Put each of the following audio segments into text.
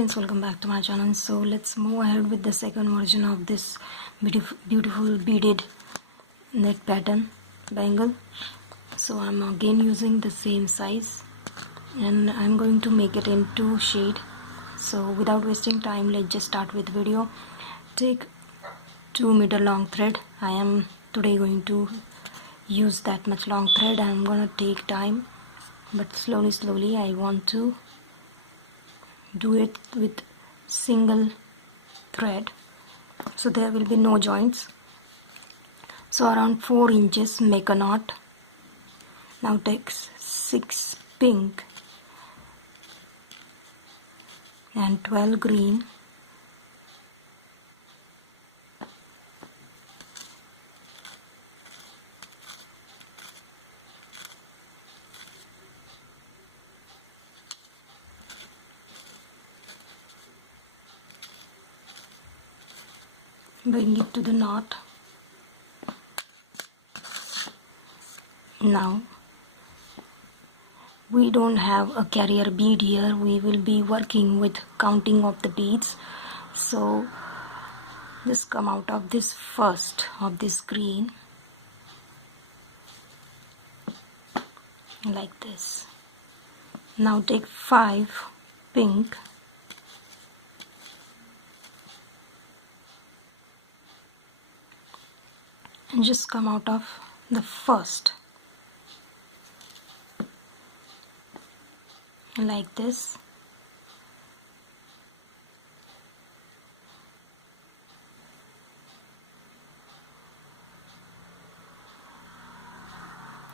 friends, welcome back to my channel. So let's move ahead with the second version of this beautiful beaded net pattern bangle. So I'm again using the same size and I'm going to make it in 2 shades. So without wasting time, let's just start with the video. Take 2 meter long thread. I am today going to use that much long thread. I'm gonna take time, but slowly I want to do it with single thread, so there will be no joints. So around 4 inches, make a knot. Now take 6 pink and 12 green, bring it to the knot. Now we don't have a carrier bead here, we will be working with counting of the beads. So just come out of this first of this green like this. Now take 5 pink and just come out of the first like this.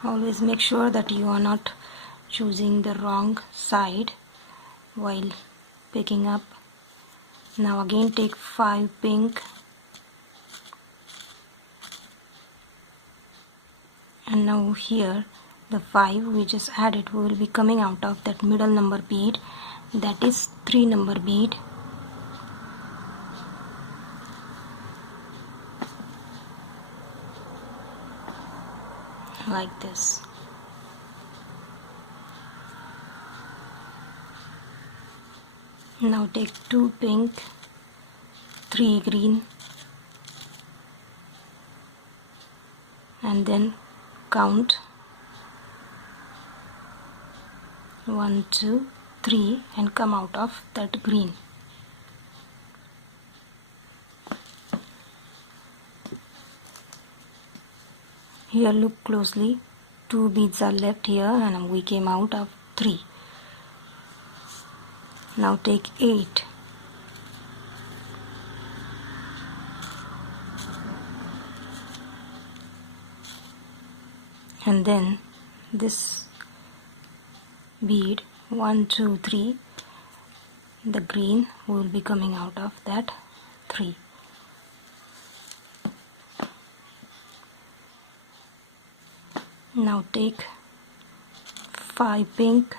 Always make sure that you are not choosing the wrong side while picking up. Now again take 5 pink and now here the 5 we just added, we will be coming out of that middle number bead, that is 3 number bead. Like this. Now take 2 pink, 3 green and then count 1, 2, 3 and come out of that green. Here look closely, 2 beads are left here and we came out of 3. Now take 8 and then this bead 1, 2, 3, the green will be coming out of that 3. Now take 5 pink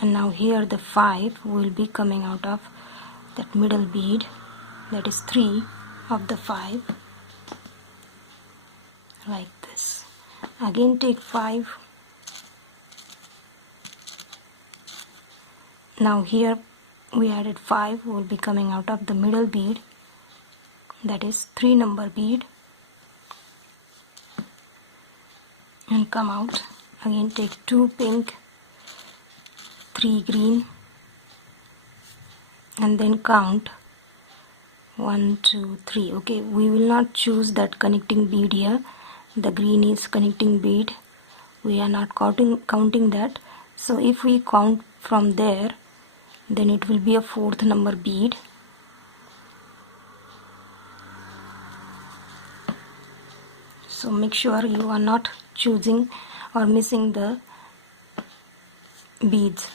and now here the 5 will be coming out of that middle bead, that is 3 of the 5 like this. Again take 5. Now here we added 5, will be coming out of the middle bead, that is 3 number bead, and come out. Again take 2 pink, 3 green and then count 1, 2, 3. Okay, we will not choose that connecting bead here. The green is connecting bead, we are not counting that. So if we count from there, then it will be a 4th number bead. So make sure you are not choosing or missing the beads.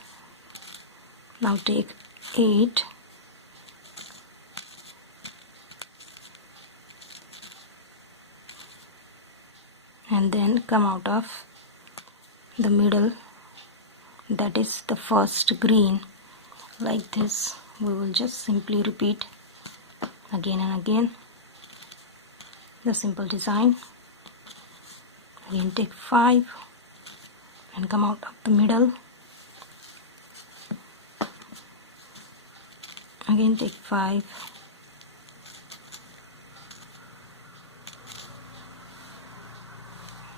Now take 8 and then come out of the middle, that is the first green. Like this we will just simply repeat again and again the simple design. Again take 5 and come out of the middle. Again take 5.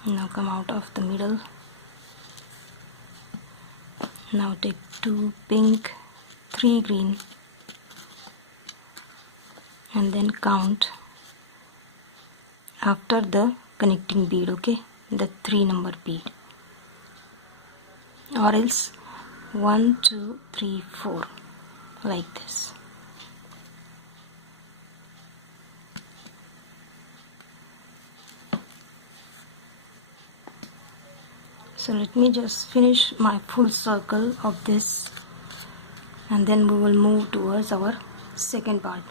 Now come out of the middle. Now take 2 pink, 3 green, and then count after the connecting bead, okay, the 3 number bead, or else 1 2 3 4, like this. So let me just finish my full circle of this, and then we will move towards our second part.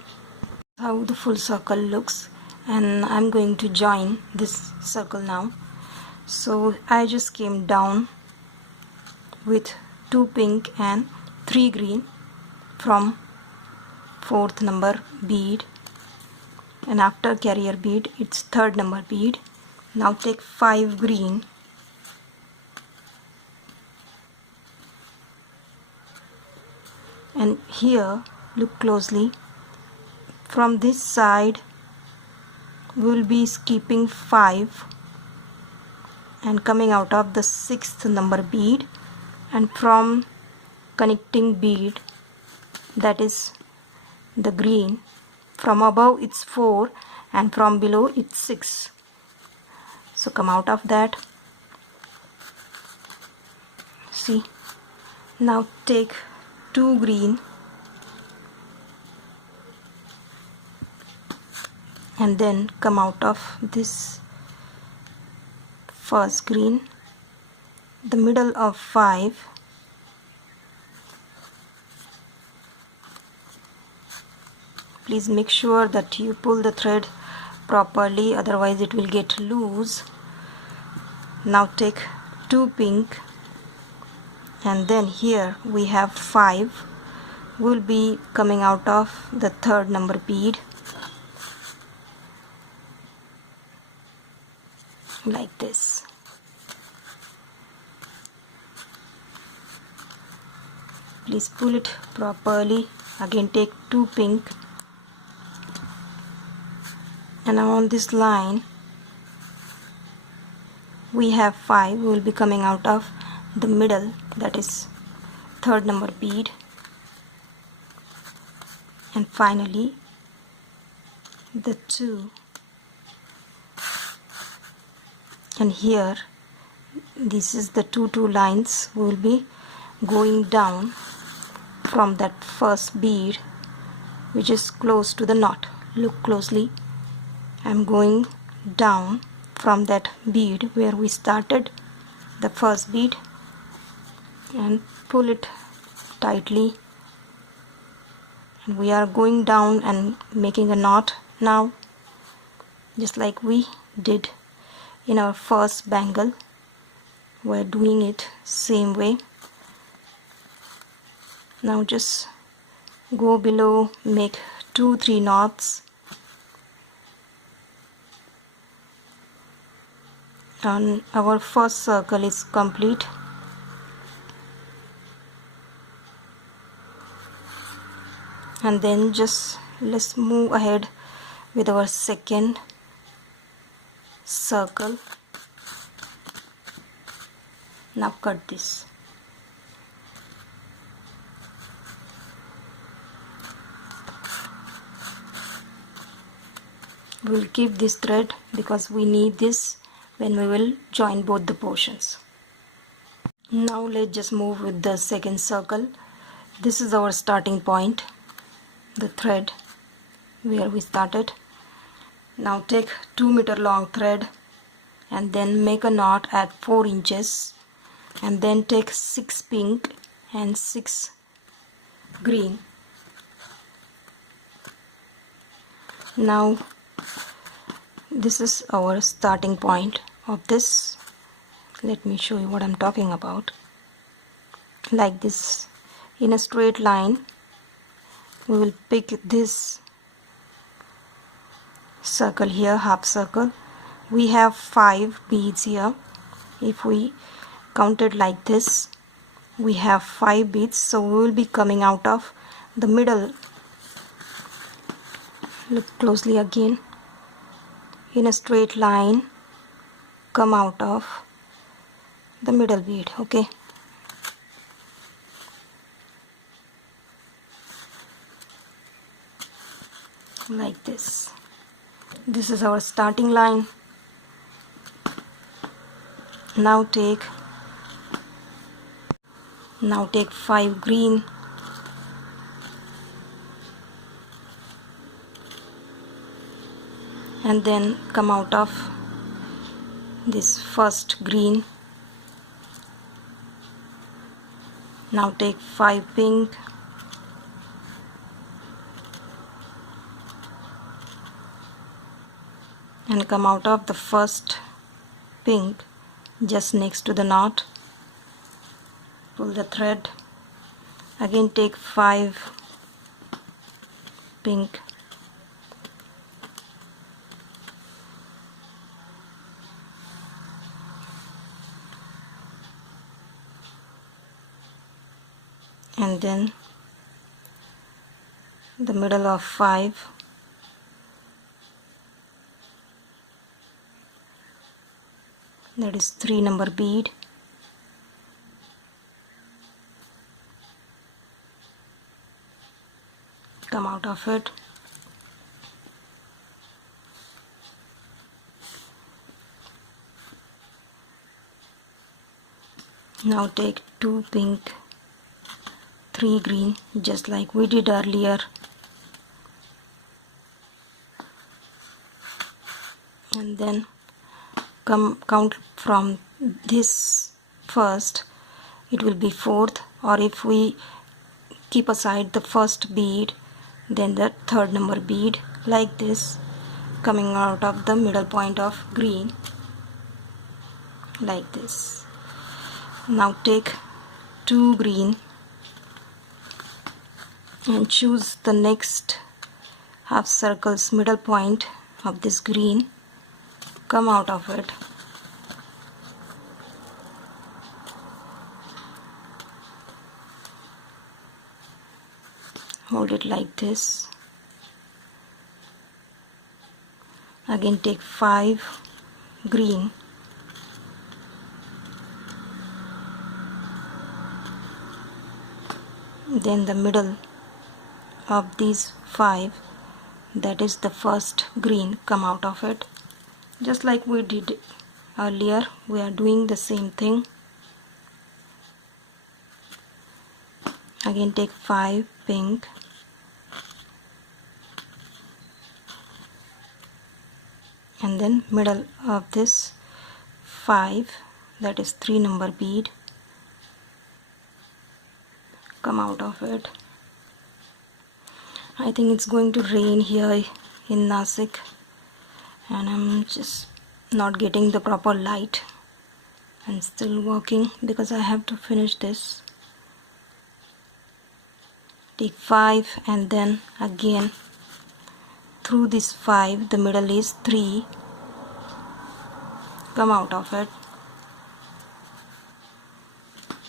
How the full circle looks, and I'm going to join this circle now. So I just came down with 2 pink and 3 green from 4th number bead, and after carrier bead it's 3rd number bead. Now take 5 green and here look closely, from this side we will be skipping 5 and coming out of the 6th number bead, and from connecting bead, that is the green, from above it's 4 and from below it's 6. So come out of that. See, now take 2 green and then come out of this first green, the middle of 5, please make sure that you pull the thread properly, otherwise it will get loose. Now take 2 pink, and then here we have 5, will be coming out of the 3rd number bead, like this. Please pull it properly. Again take 2 pink, and now on this line we have 5, will be coming out of the middle, that is 3rd number bead, and finally the 2, and here this is the 2 lines will be going down from that first bead which is close to the knot. Look closely, I'm going down from that bead where we started the first bead, and pull it tightly, and we are going down and making a knot now, just like we did in our first bangle. We're doing it same way. Now just go below, make 2-3 knots, and our first circle is complete. And then just let's move ahead with our second circle. Now cut this. We'll keep this thread because we need this when we will join both the portions. Now let's just move with the second circle. This is our starting point, the thread where we started. Now take 2 meter long thread and then make a knot at 4 inches, and then take 6 pink and 6 green. Now this is our starting point of this. Let me show you what I'm talking about. Like this, in a straight line we will pick this circle here, half circle. We have 5 beads here. If we counted like this, we have 5 beads, so we will be coming out of the middle. Look closely again. In a straight line, come out of the middle bead. Okay, like this. This is our starting line. Now take 5 green, and then come out of this first green. Now take 5 pink, and come out of the first pink just next to the knot. Pull the thread. Again take 5 pink, and then the middle of 5, that is 3 number bead. Come out of it. Now take 2 pink, 3 green, just like we did earlier, and then count from this first. It will be 4th, or if we keep aside the first bead, then the 3rd number bead, like this, coming out of the middle point of green, like this. Now take 2 green and choose the next half circle's middle point of this green. Come out of it. Hold it like this. Again take 5 green, then the middle of these 5, that is the first green, come out of it. Just like we did earlier, we are doing the same thing. Again take 5 pink, and then middle of this 5, that is 3 number bead, come out of it. I think it's going to rain here in Nasik, and I'm just not getting the proper light. I'm still working because I have to finish this. Take 5, and then again through this 5, the middle is 3, come out of it.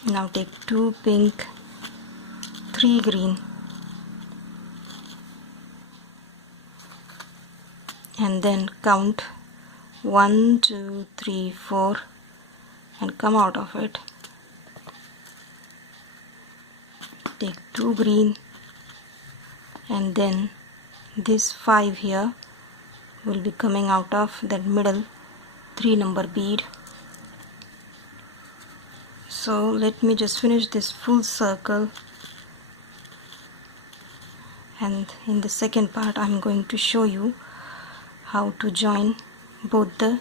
Now take 2 pink, 3 green, and then count 1, 2, 3, 4 and come out of it. Take 2 green, and then this 5 here will be coming out of that middle 3 number bead. So let me just finish this full circle, and in the second part I'm going to show you how to join both the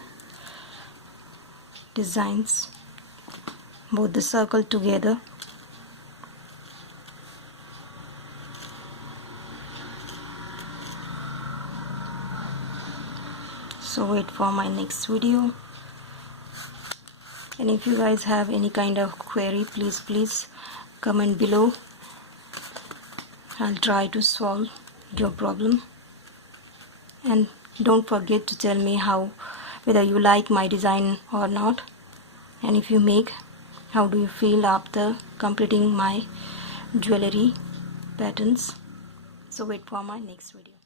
designs, both the circle together. So wait for my next video, and if you guys have any kind of query, please comment below. I'll try to solve your problem, and don't forget to tell me whether you like my design or not, and if you make, how do you feel after completing my jewelry patterns. So wait for my next video.